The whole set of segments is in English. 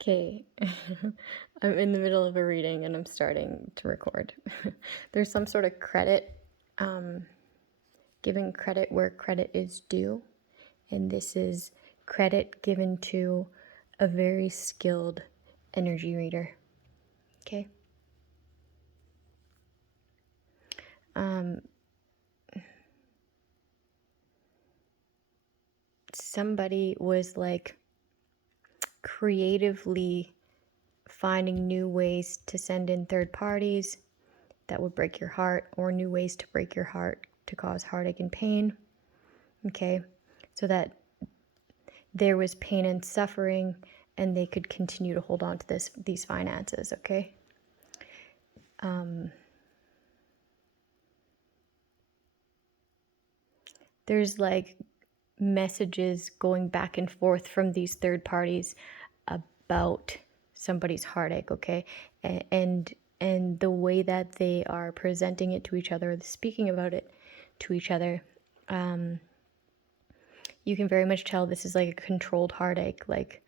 Okay, I'm in the middle of a reading and I'm starting to record. There's some sort of credit, giving credit where credit is due, and this is credit given to a very skilled energy reader. Okay. Somebody was like creatively finding new ways to send in third parties that would break your heart, or new ways to break your heart to cause heartache and pain. Okay, so that there was pain and suffering and they could continue to hold on to these finances. Okay. There's like messages going back and forth from these third parties about somebody's heartache. Okay. And the way that they are presenting it to each other, speaking about it to each other, you can very much tell this is like a controlled heartache, like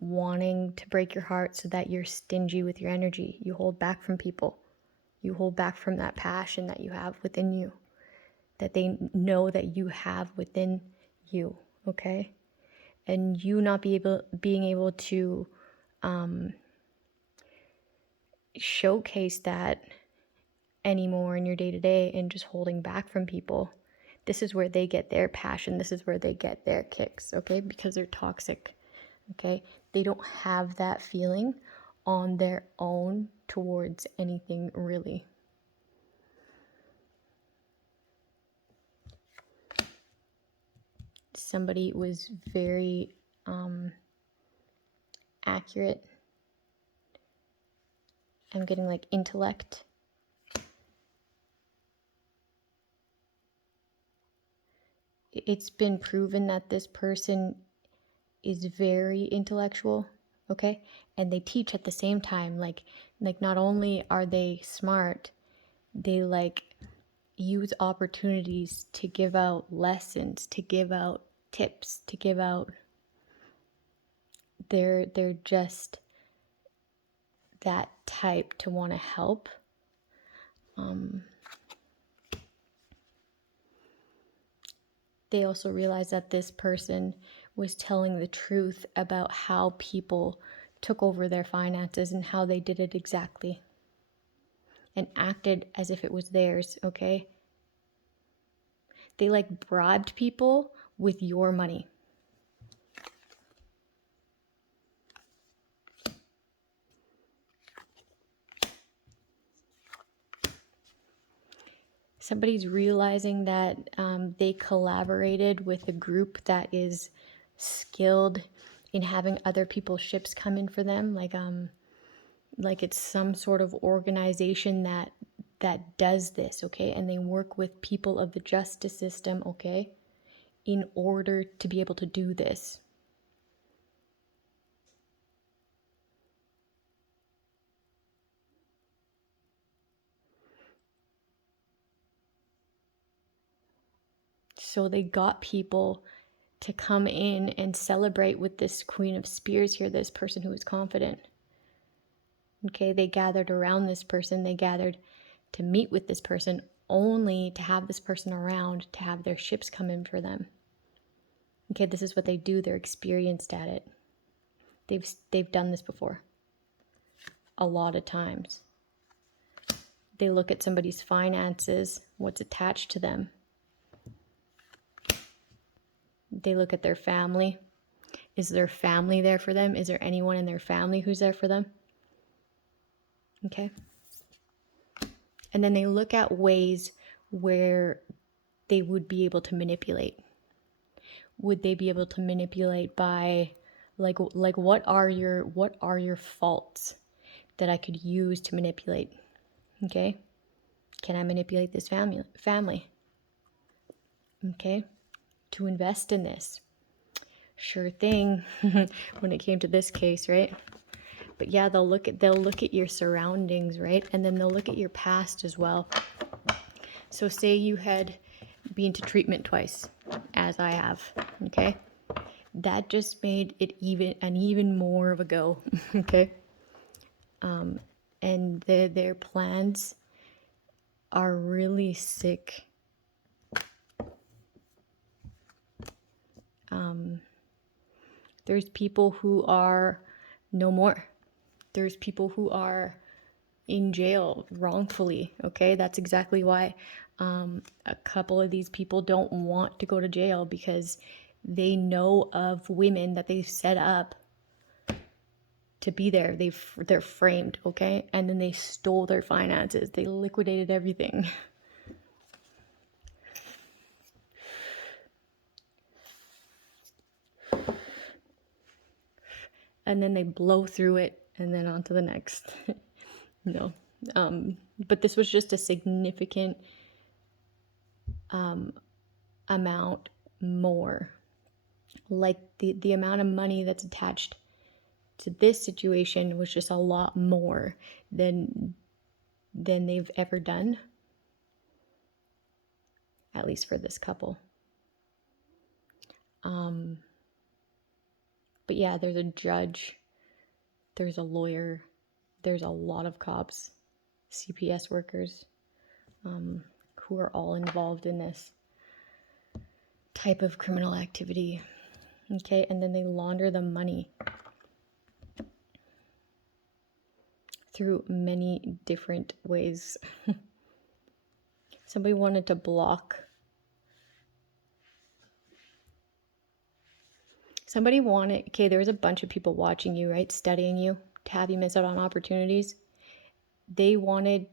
wanting to break your heart so that you're stingy with your energy. You hold back from people. You hold back from that passion that you have within you, that they know that you have within you. Okay. And you not being able to showcase that anymore in your day-to-day, and just holding back from people. This is where they get their passion. This is where they get their kicks. Okay. Because they're toxic. Okay. They don't have that feeling on their own towards anything, really. Somebody was very accurate. I'm getting like intellect. It's been proven that this person is very intellectual, okay? And they teach at the same time. Like not only are they smart, they like use opportunities to give out lessons, to give out tips, to give out. They're just that type to want to help. They also realized that this person was telling the truth about how people took over their finances and how they did it exactly, and acted as if it was theirs. Okay. They like bribed people with your money. Somebody's realizing that they collaborated with a group that is skilled in having other people's ships come in for them. Like it's some sort of organization that does this, okay? And they work with people of the justice system, okay, in order to be able to do this. So they got people to come in and celebrate with this Queen of Spears here, this person who is confident. Okay, they gathered around this person. They gathered to meet with this person, only to have this person around to have their ships come in for them. Okay, this is what they do. They're experienced at it. They've done this before a lot of times. They look at somebody's finances, what's attached to them. They look at their family. Is their family there for them? Is there anyone in their family who's there for them? Okay. And then they look at ways where they would be able to manipulate. Would they be able to manipulate by like what are your faults that I could use to manipulate? Okay? Can I manipulate this family? Okay? To invest in this. Sure thing. When it came to this case, right? But yeah, they'll look at your surroundings, right? And then they'll look at your past as well. So say you had been to treatment twice, as I have, okay? that just made it even more of a go. Okay. And their plans are really sick. There's people who are no more. There's people who are in jail wrongfully. Okay, that's exactly why a couple of these people don't want to go to jail, because they know of women that they've set up to be there. They're framed, okay, and then they stole their finances. They liquidated everything. And then they blow through it and then on to the next. No. But this was just a significant amount more. Like the amount of money that's attached to this situation was just a lot more than they've ever done. At least for this couple. But yeah, there's a judge, there's a lawyer, there's a lot of cops, CPS workers, who are all involved in this type of criminal activity. Okay, and then they launder the money through many different ways. Somebody wanted to block. Okay, there was a bunch of people watching you, right? Studying you to have you miss out on opportunities. They wanted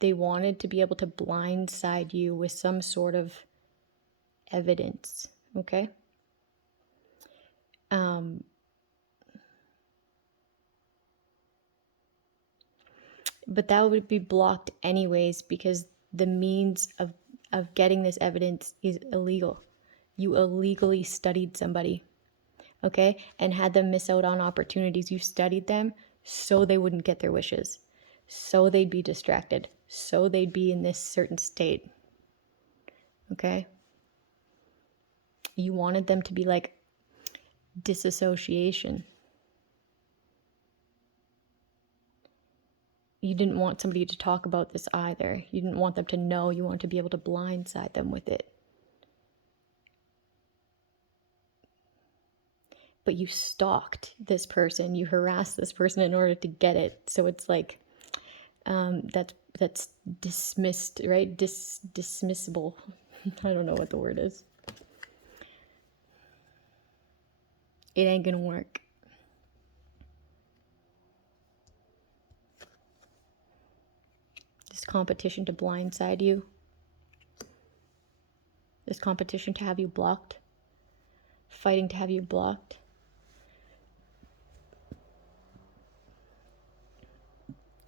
to be able to blindside you with some sort of evidence, okay? But that would be blocked anyways, because the means of getting this evidence is illegal. You illegally studied somebody, okay, and had them miss out on opportunities. You studied them so they wouldn't get their wishes, so they'd be distracted, so they'd be in this certain state, okay? You wanted them to be like disassociation. You didn't want somebody to talk about this either. You didn't want them to know. You wanted to be able to blindside them with it. But you stalked this person, you harassed this person in order to get it. So it's like, that's dismissed, right? Dismissible. I don't know what the word is. It ain't gonna work. This competition to blindside you. This competition to have you blocked. Fighting to have you blocked.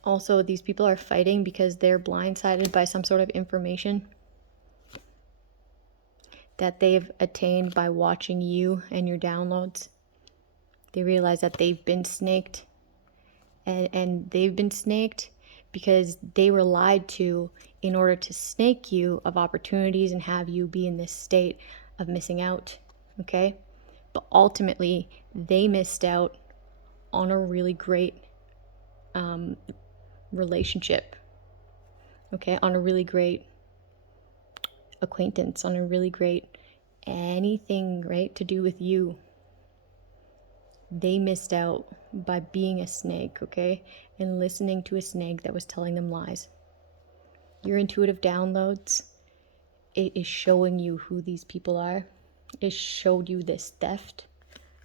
Also, these people are fighting because they're blindsided by some sort of information that they've attained by watching you and your downloads. They realize that they've been snaked, and they've been snaked because they were lied to in order to snake you of opportunities and have you be in this state of missing out, okay? But ultimately, they missed out on a really great relationship, okay? On a really great acquaintance, on a really great anything, right, to do with you. They missed out by being a snake, okay? And listening to a snake that was telling them lies. Your intuitive downloads, it is showing you who these people are. It showed you this theft,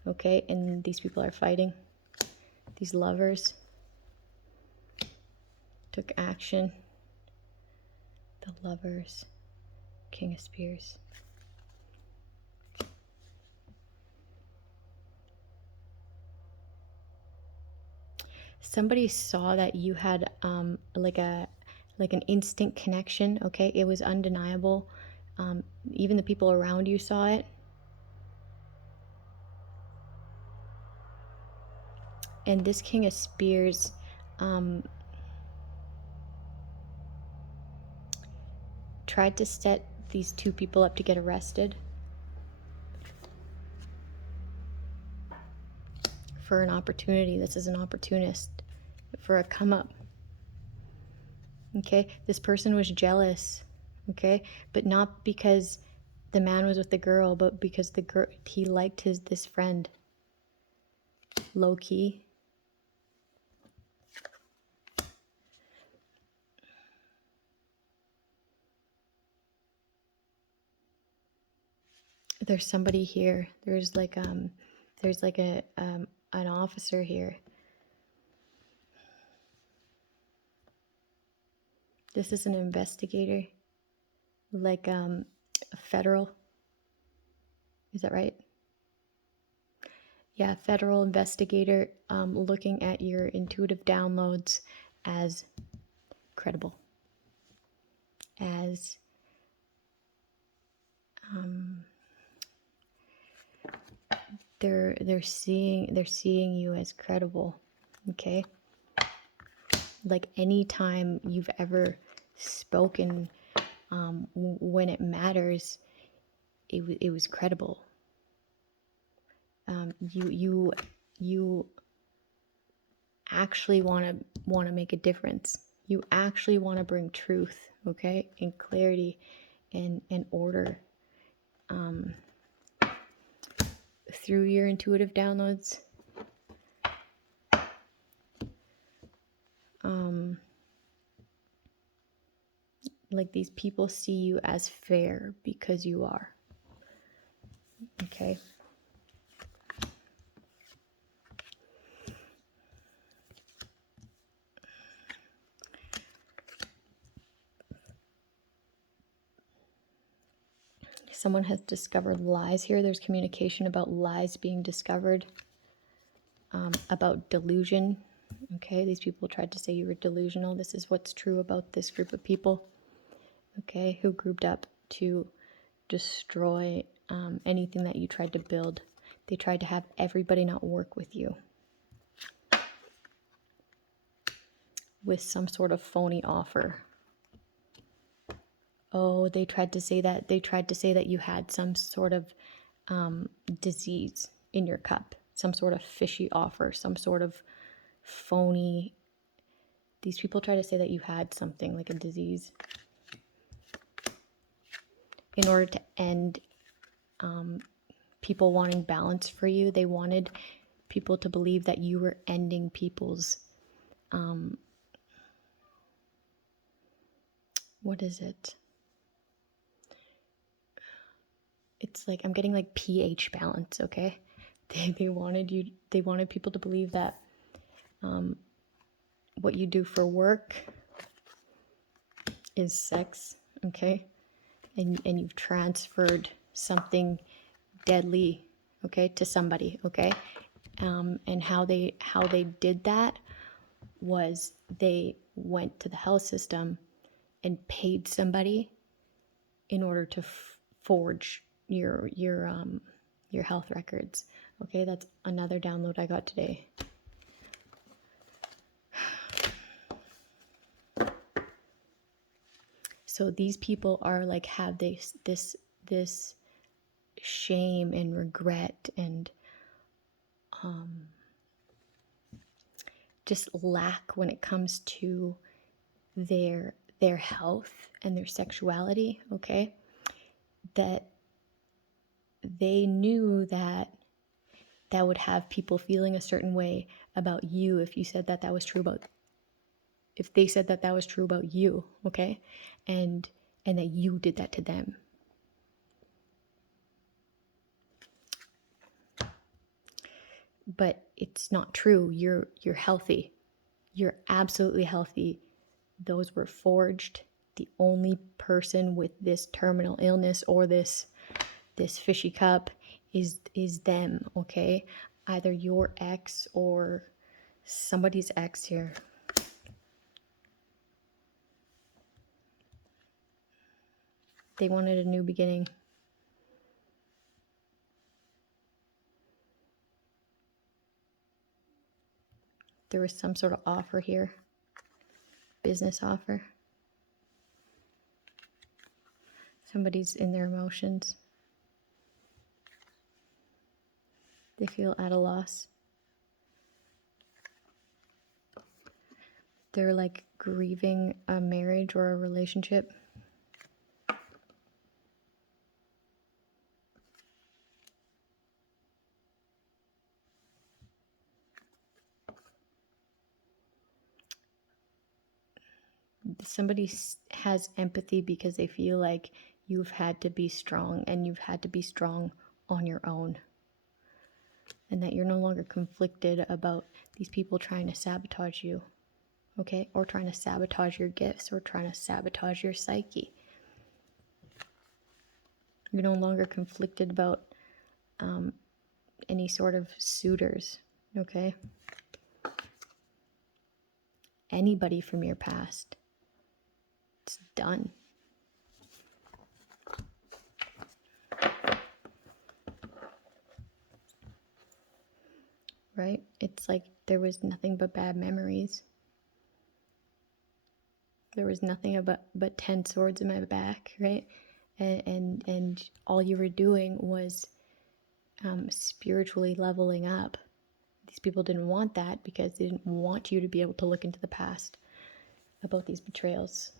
okay? And these people are fighting. These lovers took action. The lovers, King of Spears. Somebody saw that you had like an instant connection, okay? It was undeniable. Even the people around you saw it. And this King of Spears tried to set these two people up to get arrested. for an opportunity. This is an opportunist for a come up. Okay, this person was jealous. Okay, but not because the man was with the girl, but because the girl, he liked this friend. Low key. There's somebody here. There's like an officer here. This is an investigator, like a federal. Is that right? Yeah, federal investigator, looking at your intuitive downloads as credible, as they're seeing you as credible. Okay, like anytime you've ever spoken when it matters, it was credible. You actually want to make a difference. You actually want to bring truth, okay, and clarity and order through your intuitive downloads. Like these people see you as fair because you are. Okay. Someone has discovered lies here. There's communication about lies being discovered, about delusion. Okay, these people tried to say you were delusional. This is what's true about this group of people, okay, who grouped up to destroy anything that you tried to build. They tried to have everybody not work with you with some sort of phony offer. Oh, they tried to say that you had some sort of disease in your cup, some sort of fishy offer, some sort of phony. These people try to say that you had something like a disease in order to end people wanting balance for you. They wanted people to believe that you were ending people's what is it? It's like I'm getting like pH balance, okay? They wanted people to believe that what you do for work is sex, okay? And you've transferred something deadly, okay, to somebody, okay? And how they did that was they went to the health system and paid somebody in order to forge your health records. Okay, that's another download I got today. So these people are like have this shame and regret and just lack when it comes to their health and their sexuality, okay? That they knew that would have people feeling a certain way about you if you said that was true about, if they said that was true about you, okay? And that you did that to them. But it's not true. You're healthy. You're absolutely healthy. Those were forged. The only person with this terminal illness or this fishy cup is them, okay? Either your ex or somebody's ex here. They wanted a new beginning. There was some sort of offer here. Business offer. Somebody's in their emotions. They feel at a loss. they're like grieving a marriage or a relationship. Somebody has empathy because they feel like you've had to be strong, and you've had to be strong on your own, and that you're no longer conflicted about these people trying to sabotage you, okay, or trying to sabotage your gifts, or trying to sabotage your psyche. You're no longer conflicted about any sort of suitors, okay? Anybody from your past. It's done. Right? It's like there was nothing but bad memories. There was nothing but 10 swords in my back, right? And all you were doing was spiritually leveling up. These people didn't want that because they didn't want you to be able to look into the past about these betrayals.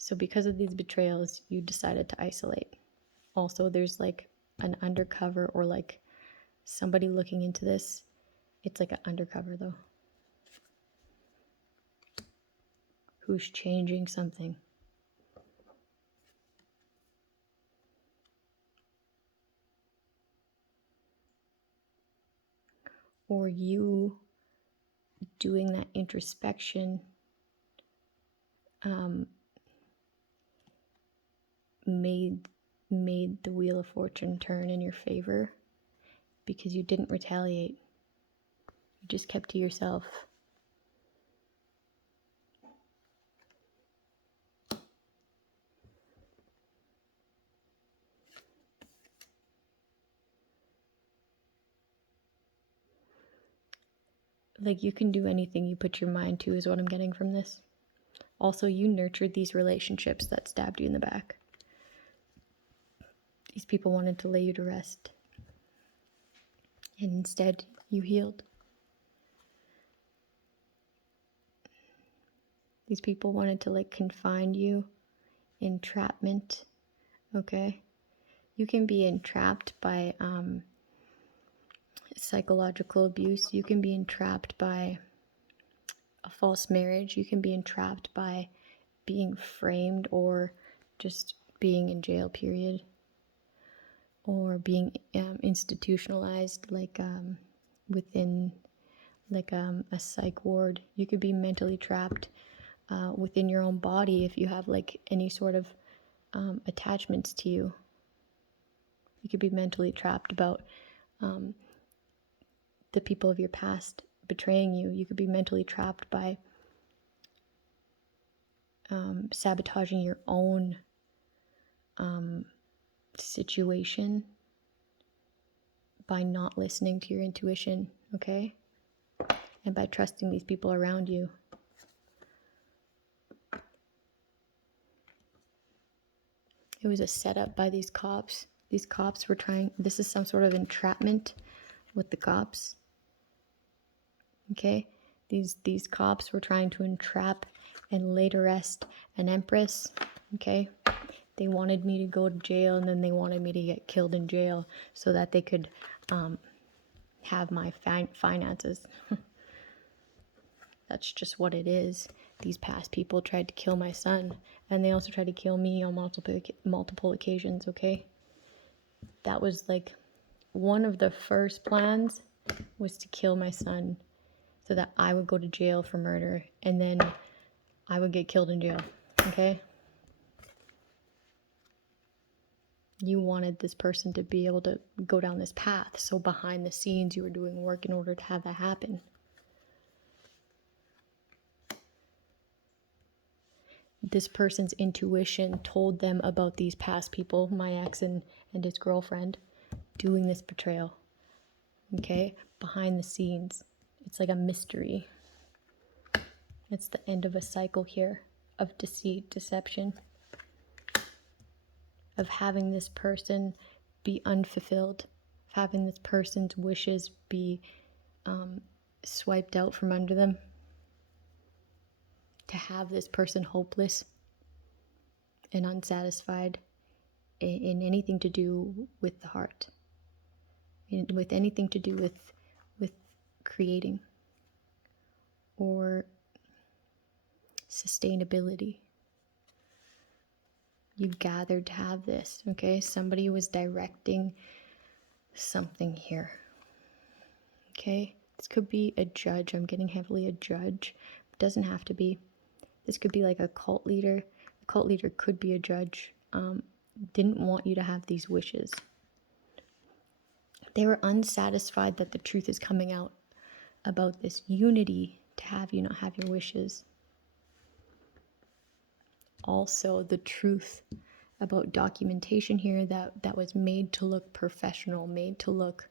So because of these betrayals, you decided to isolate. Also, there's like an undercover, or like somebody looking into this. It's like an undercover though. Who's changing something. Or you doing that introspection made the wheel of fortune turn in your favor, because you didn't retaliate. You just kept to yourself. Like, you can do anything you put your mind to, is what I'm getting from this. Also, you nurtured these relationships that stabbed you in the back. These people wanted to lay you to rest, and instead you healed. These people wanted to like confine you. Entrapment, okay? You can be entrapped by psychological abuse. You can be entrapped by a false marriage. You can be entrapped by being framed, or just being in jail, period. Or being institutionalized, like within like a psych ward. You could be mentally trapped within your own body if you have like any sort of attachments to you. You could be mentally trapped about the people of your past betraying you. You could be mentally trapped by sabotaging your own situation by not listening to your intuition, okay? And by trusting these people around you. It was a setup by these cops. These cops were trying, this is some sort of entrapment with the cops. Okay? These cops were trying to entrap and lay to rest an empress. Okay? They wanted me to go to jail, and then they wanted me to get killed in jail so that they could have my finances. That's just what it is. These past people tried to kill my son, and they also tried to kill me on multiple occasions, okay? That was like one of the first plans, was to kill my son so that I would go to jail for murder, and then I would get killed in jail, okay? You wanted this person to be able to go down this path, so behind the scenes you were doing work in order to have that happen. This person's intuition told them about these past people, my ex and his girlfriend, doing this betrayal. Okay? Behind the scenes. It's like a mystery. It's the end of a cycle here of deceit, deception, of having this person be unfulfilled, of having this person's wishes be swiped out from under them, to have this person hopeless and unsatisfied in anything to do with the heart, with anything to do with creating or sustainability. You gathered to have this, okay? Somebody was directing something here, okay? This could be a judge. I'm getting heavily a judge. It doesn't have to be. This could be like a cult leader. A cult leader could be a judge. Didn't want you to have these wishes. They were unsatisfied that the truth is coming out about this unity to have you not have your wishes. Also, the truth about documentation here that was made to look professional, made to look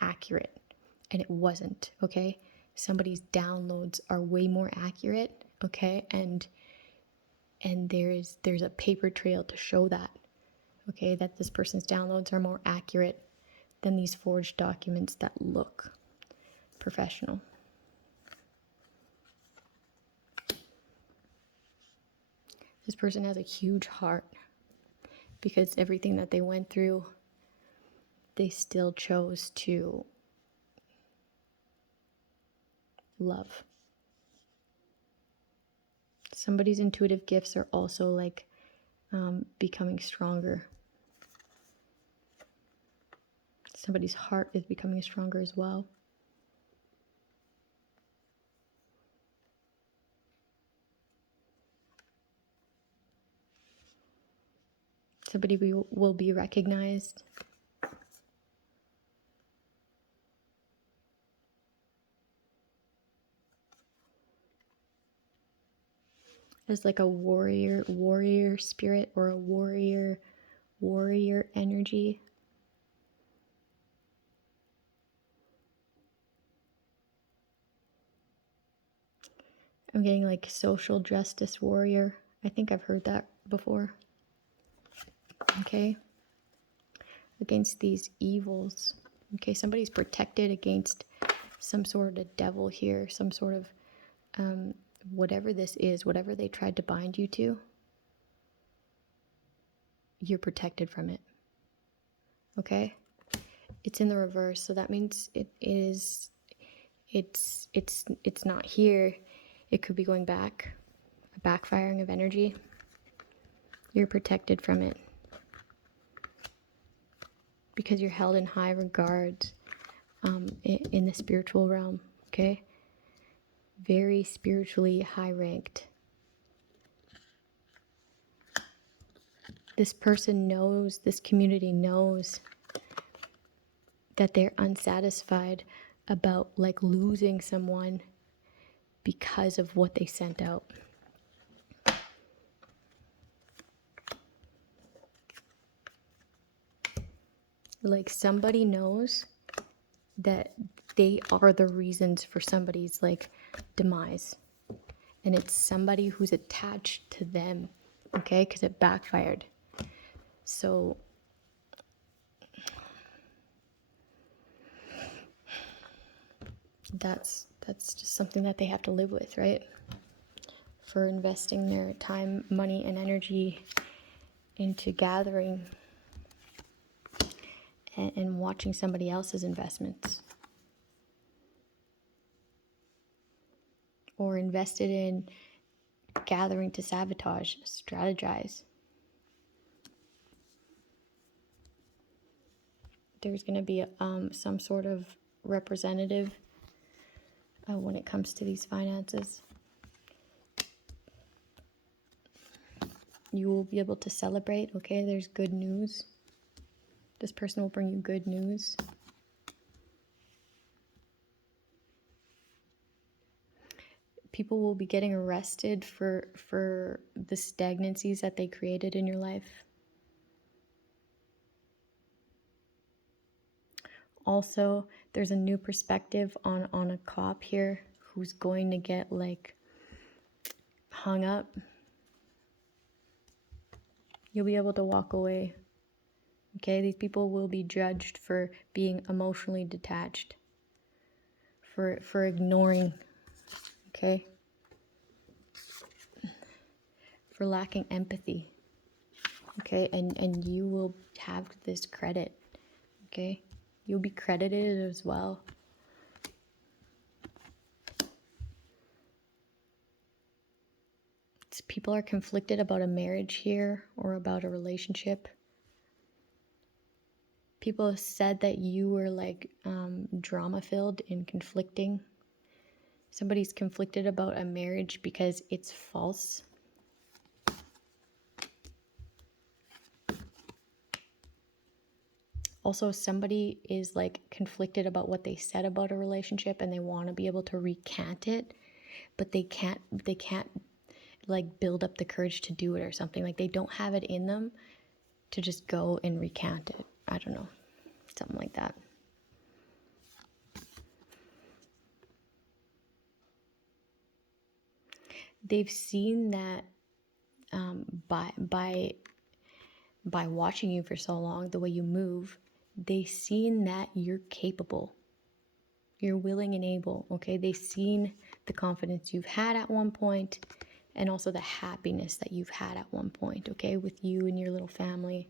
accurate, and it wasn't, okay? Somebody's downloads are way more accurate, okay? And there's a paper trail to show that, okay, that this person's downloads are more accurate than these forged documents that look professional. This person has a huge heart because everything that they went through, they still chose to love. Somebody's intuitive gifts are also like becoming stronger. Somebody's heart is becoming stronger as well. Somebody will be recognized. As like a warrior spirit, or a warrior energy. I'm getting like social justice warrior. I think I've heard that before. Okay. Against these evils. Okay, somebody's protected against some sort of devil here, some sort of whatever this is, whatever they tried to bind you to, you're protected from it. Okay? It's in the reverse, so that means it's not here. It could be going back, a backfiring of energy. You're protected from it because you're held in high regard in the spiritual realm, okay? Very spiritually high ranked. This person knows, this community knows that they're unsatisfied about like losing someone because of what they sent out. Like somebody knows that they are the reasons for somebody's like demise. And it's somebody who's attached to them, okay? Because it backfired. So that's just something that they have to live with, right? For investing their time, money, and energy into gathering and watching somebody else's investments. Or invested in gathering to sabotage, strategize. There's going to be some sort of representative when it comes to these finances. You will be able to celebrate, okay? There's good news. This person will bring you good news. People will be getting arrested for the stagnancies that they created in your life. Also, there's a new perspective on a cop here who's going to get like hung up. You'll be able to walk away. Okay, these people will be judged for being emotionally detached, for ignoring, okay? For lacking empathy, okay? And you will have this credit, okay? You'll be credited as well. People are conflicted about a marriage here or about a relationship. People have said that you were like drama filled and conflicting. Somebody's conflicted about a marriage because it's false. Also, somebody is like conflicted about what they said about a relationship and they want to be able to recant it, but they can't like build up the courage to do it or something. Like they don't have it in them to just go and recant it. I don't know. Something like that. They've seen that by watching you for so long, the way you move, they've seen that you're capable. You're willing and able, okay? They've seen the confidence you've had at one point and also the happiness that you've had at one point, okay? With you and your little family,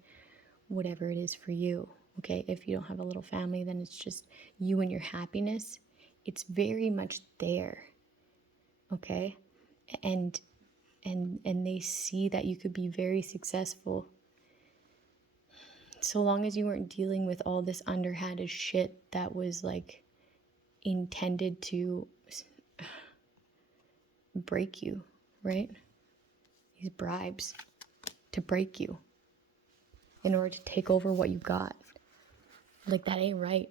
whatever it is for you, okay? If you don't have a little family, then it's just you and your happiness. It's very much there, okay? And they see that you could be very successful so long as you weren't dealing with all this underhanded shit that was like intended to break you, right? These bribes to break you in order to take over what you got. Like that ain't right.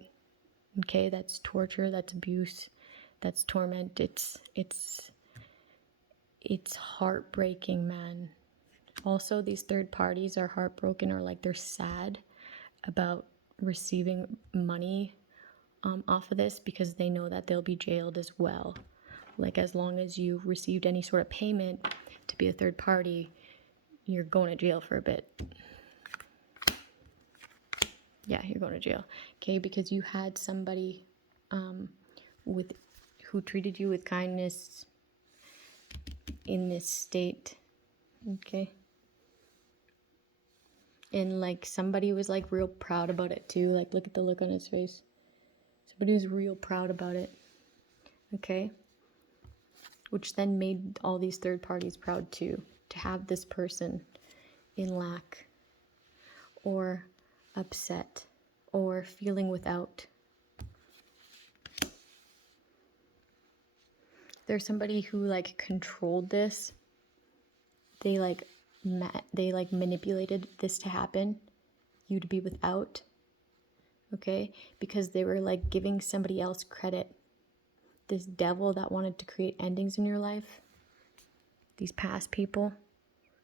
Okay, that's torture, that's abuse, that's torment. It's heartbreaking, man. Also, these third parties are heartbroken or like they're sad about receiving money off of this because they know that they'll be jailed as well. Like as long as you received any sort of payment to be a third party, you're going to jail for a bit. Yeah, you're going to jail. Okay, because you had somebody who treated you with kindness in this state. Okay. And like somebody was like real proud about it too. Like look at the look on his face. Somebody was real proud about it. Okay. Which then made all these third parties proud too. To have this person in lack or upset or feeling without. There's somebody who like controlled this. They like manipulated this to happen, you to be without, okay? Because they were like giving somebody else credit. This devil that wanted to create endings in your life, these past people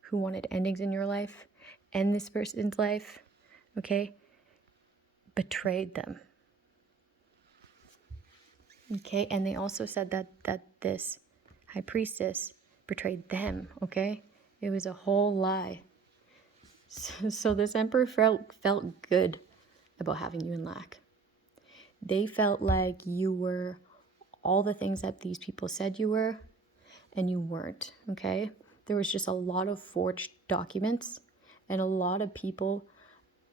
who wanted endings in your life, end this person's life, okay? Betrayed them. Okay, and they also said that this high priestess betrayed them, okay? It was a whole lie. So this emperor felt good about having you in lack. They felt like you were all the things that these people said you were, and you weren't, okay? There was just a lot of forged documents and a lot of people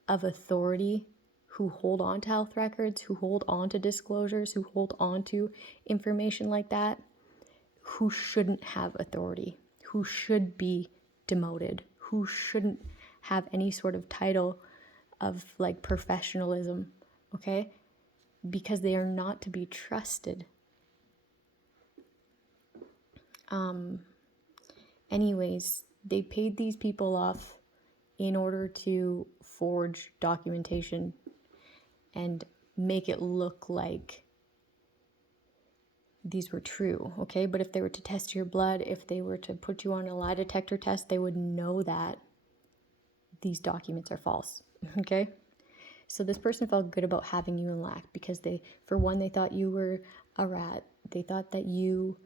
of authority who hold on to health records, who hold on to disclosures, who hold on to information like that, who shouldn't have authority, who should be demoted, who shouldn't have any sort of title of like professionalism, okay? Because they are not to be trusted. Anyways, they paid these people off in order to forge documentation and make it look like these were true, okay? But if they were to test your blood, if they were to put you on a lie detector test, they would know that these documents are false, okay? So this person felt good about having you in lack because for one, they thought you were a rat. They thought that you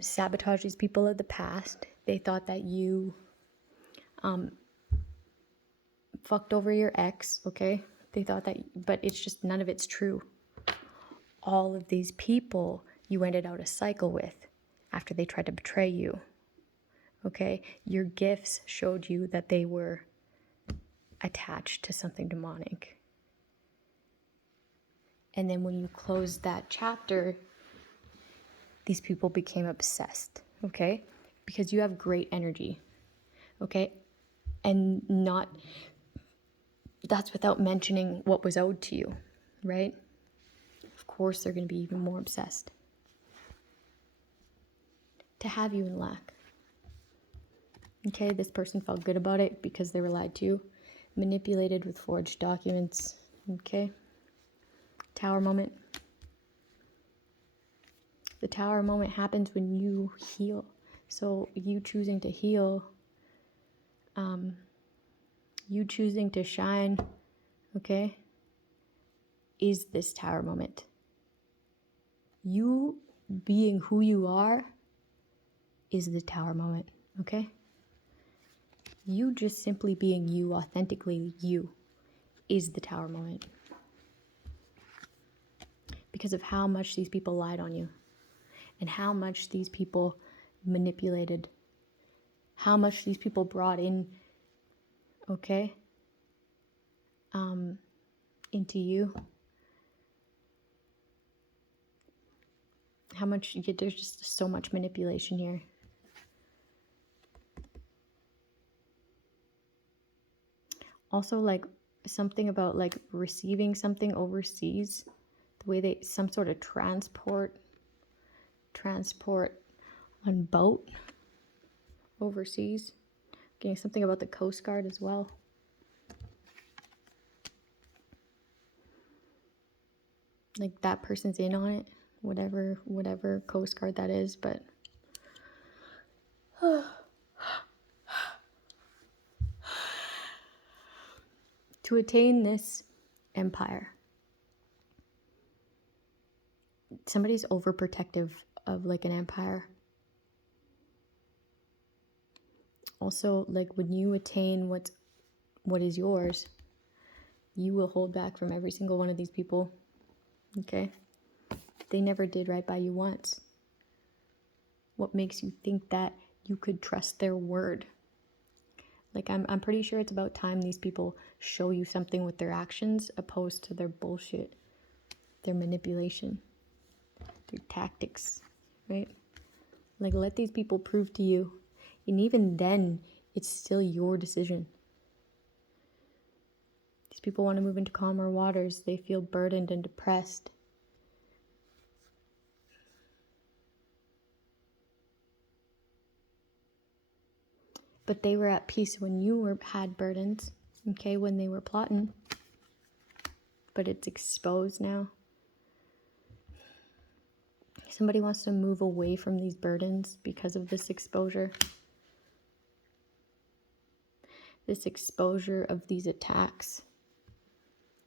sabotaged these people of the past. They thought that you fucked over your ex, okay? They thought that, but it's just none of it's true. all of these people you ended out a cycle with after they tried to betray you. Okay? Your gifts showed you that they were attached to something demonic. And then when you closed that chapter, these people became obsessed, okay? Because you have great energy, okay? And that's without mentioning what was owed to you, right? Of course, they're going to be even more obsessed to have you in lack. Okay, this person felt good about it because they were lied to, manipulated with forged documents, okay? Tower moment. The tower moment happens when you heal. So you choosing to heal, you choosing to shine, okay, is this tower moment. You being who you are is the tower moment, okay? You just simply being you, authentically you, is the tower moment. Because of how much these people lied on you. And how much these people manipulated, how much these people brought in, okay, into you. How much, there's just so much manipulation here. Also, like, something about, like, receiving something overseas, the way they, some sort of transport on boat overseas. Getting something about the Coast Guard as well. Like, that person's in on it, whatever Coast Guard that is, but to attain this empire, somebody's overprotective of, like, an empire. Also, like, when you attain what is yours, you will hold back from every single one of these people, okay? They never did right by you once. What makes you think that you could trust their word? Like, I'm pretty sure it's about time these people show you something with their actions opposed to their bullshit, their manipulation, their tactics, right? Like, let these people prove to you. And even then, it's still your decision. These people want to move into calmer waters. They feel burdened and depressed. But they were at peace when you had burdens, okay, when they were plotting. But it's exposed now. Somebody wants to move away from these burdens because of this exposure. This exposure of these attacks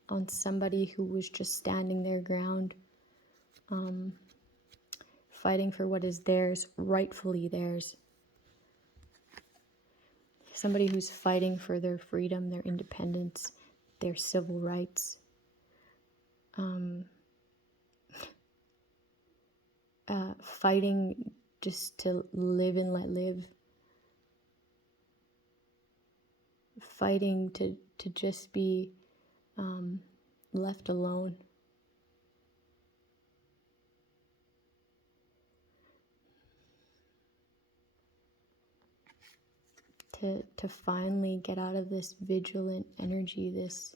on somebody who was just standing their ground, fighting for what is theirs, rightfully theirs. Somebody who's fighting for their freedom, their independence, their civil rights. Fighting just to live and let live. Fighting to just be left alone. To finally get out of this vigilant energy, this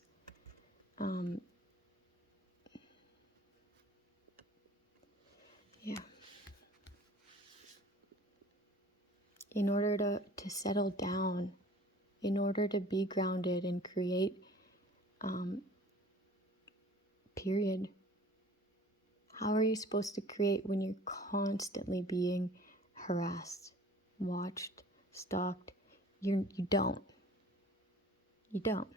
in order to settle down, in order to be grounded and create, period. How are you supposed to create when you're constantly being harassed, watched, stalked? You don't. You don't.